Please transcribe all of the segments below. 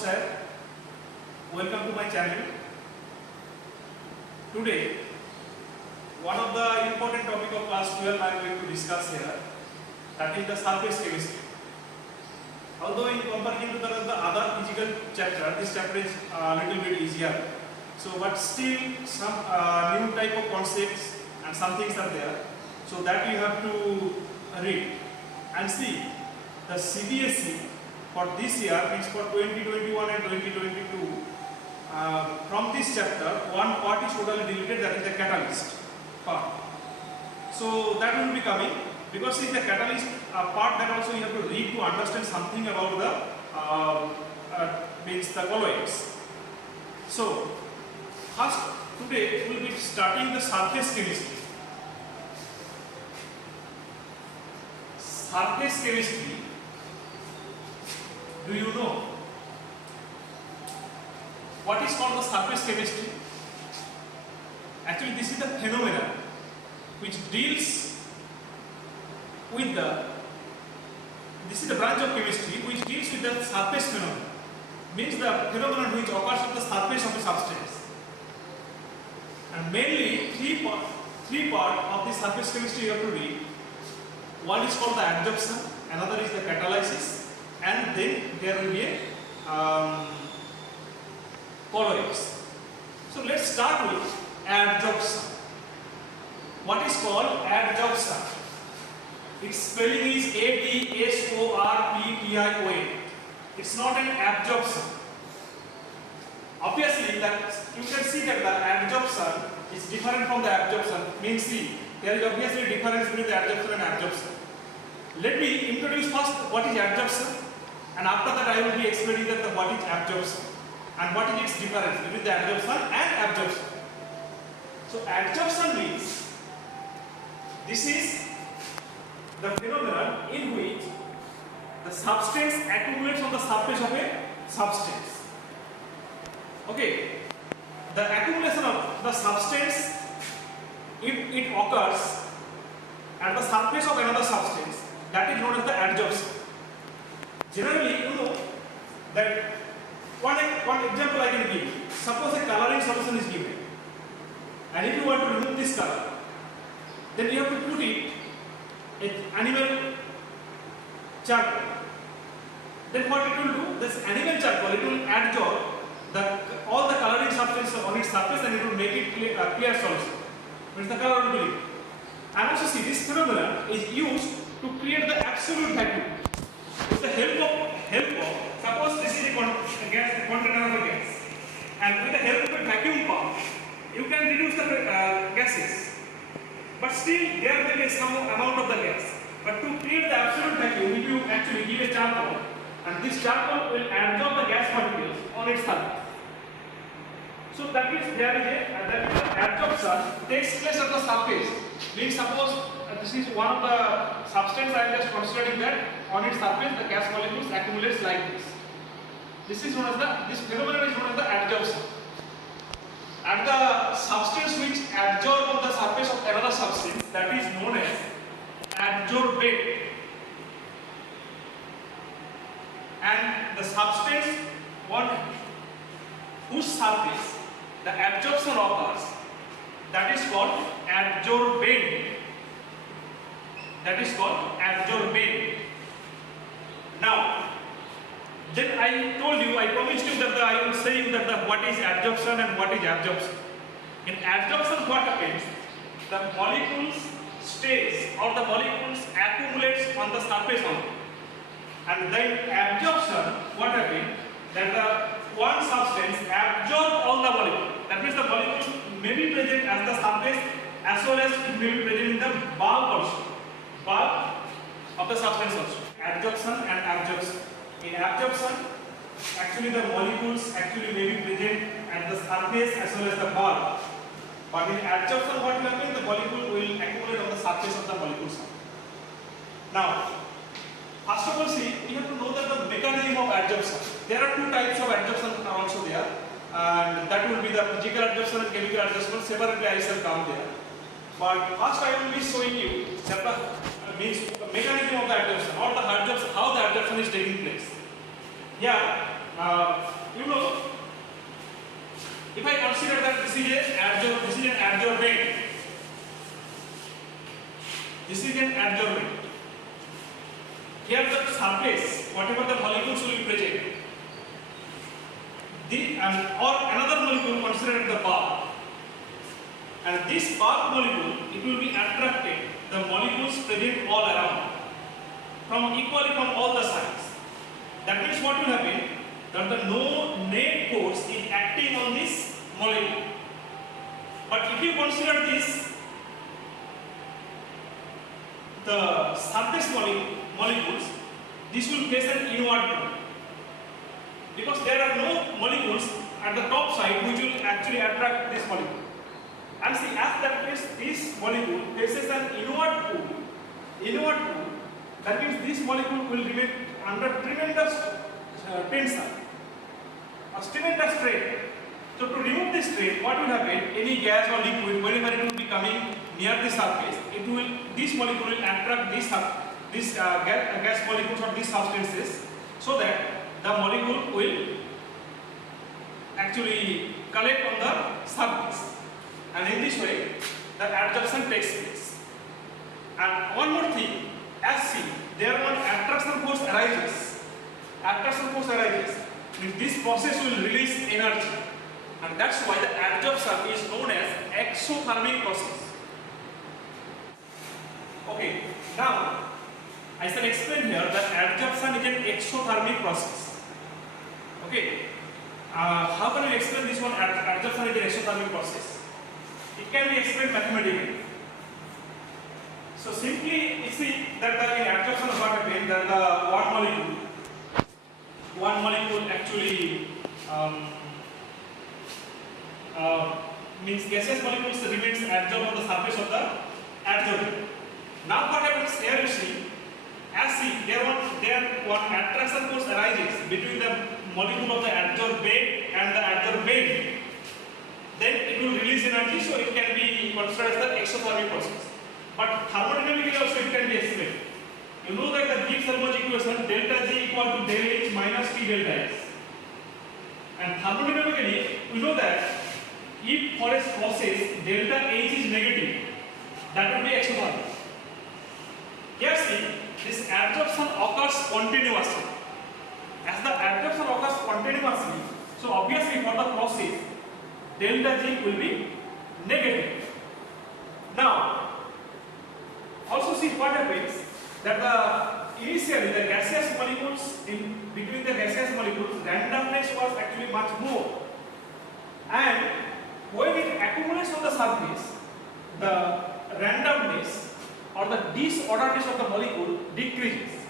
Namaskar, welcome to my channel. Today, one of the important topic of class 12 I am going to discuss here, that is the surface chemistry. Although in comparison to the other physical chapter, this chapter is a little bit easier. So, but still some new type of concepts and some things are there. So that you have to read and see the CBSE for this year, means for 2021 and 2022. From this chapter, one part is totally deleted, that is the catalyst part. So that will be coming, because in the catalyst part, that also you have to read to understand something about the means the colloids. So first today we will be starting the surface chemistry. Surface chemistry, do you know what is called the surface chemistry? Actually, this is the phenomenon which deals with this is the branch of chemistry which deals with the surface phenomenon. Means the phenomenon which occurs on the surface of a substance. And mainly three part of the surface chemistry you have to read. One is called the adsorption, another is the catalysis, and then there will be a colloids. So let's start with adsorption. What is called adsorption? Its spelling is ADSORPTION. It's not an absorption. Obviously, that you can see that the adsorption is different from the absorption. Means see, there is obviously difference between the adsorption and absorption. Let me introduce first what is adsorption, and after that I will be explaining that what is absorption and what is its difference between the adsorption and absorption. So adsorption means this is the phenomenon in which the substance accumulates on the surface of a substance. Okay, the accumulation of the substance, if it occurs at the surface of another substance, that is known as the adsorption. Generally, you know that one example I can give. Suppose a coloring solution is given, and if you want to remove this color, then you have to put it in animal charcoal. Then what it will do? This animal charcoal, it will adsorb all the coloring substance on its surface, and it will make it clear solution. Means the color will be leave. And also see, this phenomenon is used to create the absolute vacuum. With the help of suppose this is a gas, container of a gas, and with the help of a vacuum pump, you can reduce the gases. But still, there will be some amount of the gas. But to create the absolute vacuum, if you actually give a charcoal, and this charcoal will absorb the gas particles on its surface. So that means there is the adsorption takes place at the surface. Means suppose this is one of the substance I am just considering that on its surface the gas molecules accumulates like this. This is known as this phenomenon is known as the adsorption. And the substance which adsorb on the surface of another substance, that is known as adsorbate. And the substance on whose surface the adsorption occurs, that is called adsorbate. That is called adsorbate. Now, then I told you, I promised you that I will say you that what is adsorption and what is absorption. In adsorption, what happens? The molecules stays or the molecules accumulates on the surface only. And then absorption, what happens? That the one substance absorbs all the molecules. That means the molecules may be present at the surface as well as it may be present in the bulk also. Bulk of the substance also. Adsorption and absorption. In absorption, actually the molecules actually may be present at the surface as well as the bulk. But in adsorption, what will happen? The molecule will accumulate on the surface of the molecules. Now, first of all, see, we have to know that the mechanism of adsorption. There are two types of adsorption are also there, and that will be the physical adsorption and chemical adsorption. Separately, I shall come there. But first, I will be showing you that the mechanism of the adsorption or how the adsorption is taking place. Here, you know, if I consider that this is an adsorbent, this is an adsorbent. Here the surface, whatever the molecules will be present, or another molecule considered the bark, and this bark molecule, it will be attracted the molecules present all around, equally from all the sides. That means what will happen, that the no net force is acting on this molecule. But if you consider this, the surface molecules, this will face an inward pull, because there are no molecules at the top side which will actually attract this molecule. And see, as that case, this molecule faces an inward pull, that means this molecule will remain under tremendous tension, a tremendous strain. So to remove this strain, what will happen? Any gas or liquid, whenever it will be coming near the surface, this molecule will attract this gas molecules or these substances, so that the molecule will actually collect on the surface. And in this way, the adsorption takes place. And one more thing, as seen, there one attraction force arises. Attraction force arises. This process will release energy, and that's why the adsorption is known as exothermic process. Okay, now I shall explain here that adsorption is an exothermic process. Okay, how can I explain this one? Adsorption is an exothermic process. It can be explained mathematically. So simply you see that in adsorption what happens, that the one molecule actually means gaseous molecules remains adsorbed on the surface of the adsorbent. Now what happens here, you see, there one attraction force arises between the molecule of the adsorbate and the adsorbent. Then it will release energy, so it can be considered as the exothermic process. But thermodynamically also it can be explained. You know that the Gibbs thermal equation delta G equal to del H minus T delta S. And thermodynamically we know that if for a process delta H is negative, that will be exothermic. Here see, this adsorption occurs continuously. As the adsorption occurs continuously, so obviously for the process delta G will be negative. Now, also see what happens, that initially the gaseous molecules, between the gaseous molecules, randomness was actually much more. And when it accumulates on the surface, the randomness or the disorderliness of the molecule decreases.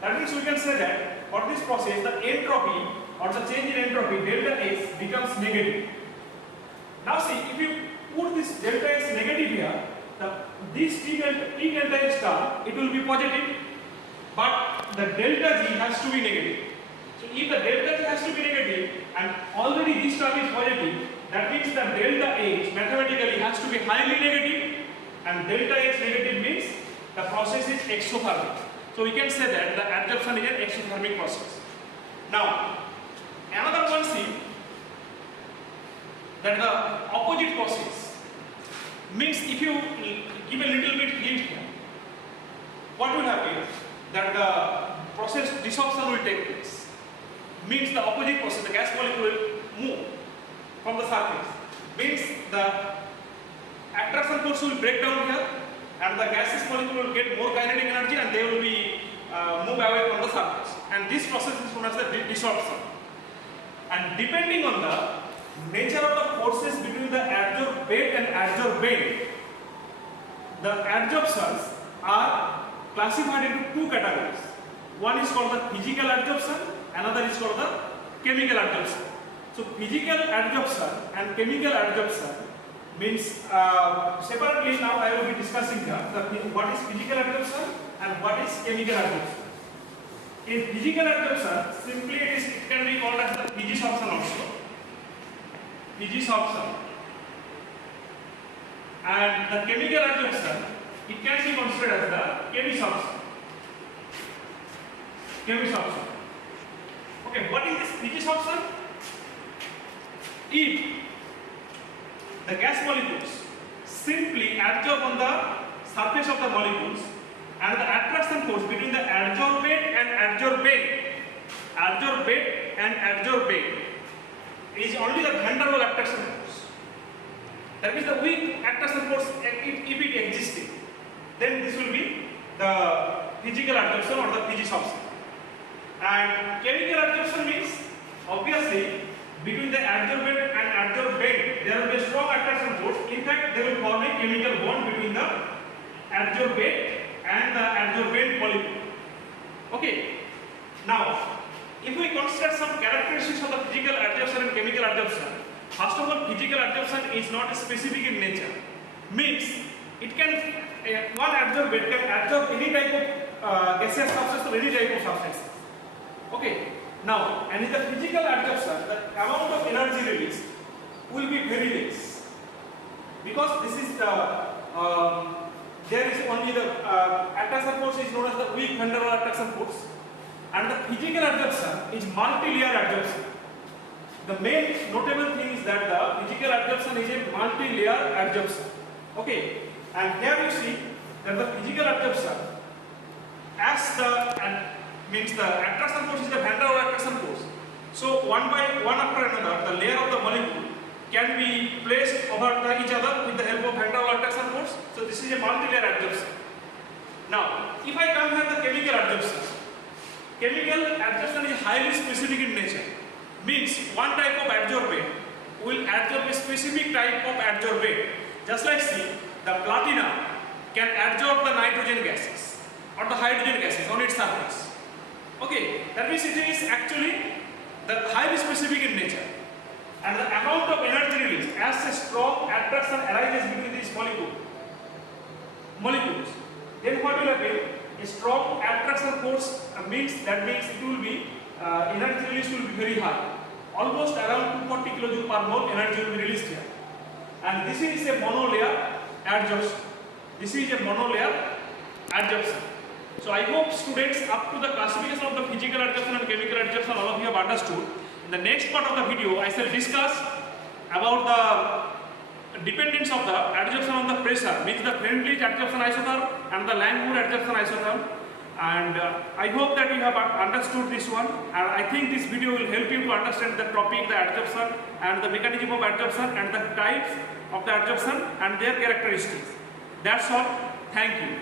That means we can say that for this process, the entropy or the change in entropy delta S becomes negative. Now see, if you put this delta S negative here, this T delta S star, it will be positive, but the delta G has to be negative. So if the delta G has to be negative and already this term is positive, that means the delta H mathematically has to be highly negative, and delta H negative means the process is exothermic. So we can say that the adsorption is an exothermic process. Now, another one see that the opposite process means, if you give a little bit hint here, what will happen? That the process desorption will take place. Means the opposite process, the gas molecule will move from the surface. Means the attraction force will break down here, and the gaseous molecule will get more kinetic energy, and they will be move away from the surface. And this process is known as the desorption. And depending on the nature of the forces between the adsorbate and adsorbent, the adsorptions are classified into two categories. One is called the physical adsorption, another is called the chemical adsorption. So physical adsorption and chemical adsorption means separately now I will be discussing here what is physical adsorption and what is chemical adsorption. In physical adsorption, simply it can be called as the physisorption also. Physisorption. And the chemical adsorption, it can be considered as the chemisorption. Chemisorption. Okay. Okay, what is this adsorption? If the gas molecules simply adsorb on the surface of the molecules and the attraction force between the adsorbate and adsorbate is only the van der Waals attraction force. That means the weak attraction force, if it existed, then this will be the physical adsorption or the adsorption. And chemical adsorption means obviously between the adsorbate and adsorbate there will be a strong attraction force. In fact, they will form a chemical bond between the adsorbate and the adsorbate molecule. Okay. Now, if we consider some characteristics of the physical adsorption and chemical adsorption, first of all, physical adsorption is not specific in nature. Means it can one adsorbate can absorb any type of gaseous substance or any type of substance. Okay. Now, and in the physical adsorption, the amount of energy released will be very less because this is the there is only the attraction force is known as the weak van der Waals attraction force, and the physical adsorption is multi-layer adsorption. The main notable thing is that the physical adsorption is a multi-layer adsorption. Okay, and here you see that the physical adsorption, as the means the attraction force is the van der Waals attraction force. So one after another, the layer of the molecule can be placed over each other with the help of van der Waals attraction force. So this is a multi-layer adsorption. Now, if I come here the chemical adsorption. Chemical adsorption is highly specific in nature. Means one type of adsorbate will adsorb a specific type of adsorbate. Just like see, the platinum can adsorb the nitrogen gases or the hydrogen gases on its surface. Okay, that means it is actually the highly specific in nature. And the amount of energy released as a strong attraction arises between these molecules, then what will happen? A strong attraction force means it will be energy release will be very high, almost around 240 kJ per mole energy will be released here. And this is a monolayer adsorption. So I hope students, up to the classification of the physical adsorption and chemical adsorption, all of you have understood. In the next part of the video, I shall discuss about the dependence of the adsorption on the pressure, means the Friendly adsorption isotherm and the Langmuir adsorption isotherm. And I hope that you have understood this one, and I think this video will help you to understand the topic, the adsorption and the mechanism of adsorption and the types of the adsorption and their characteristics. That's all. Thank you.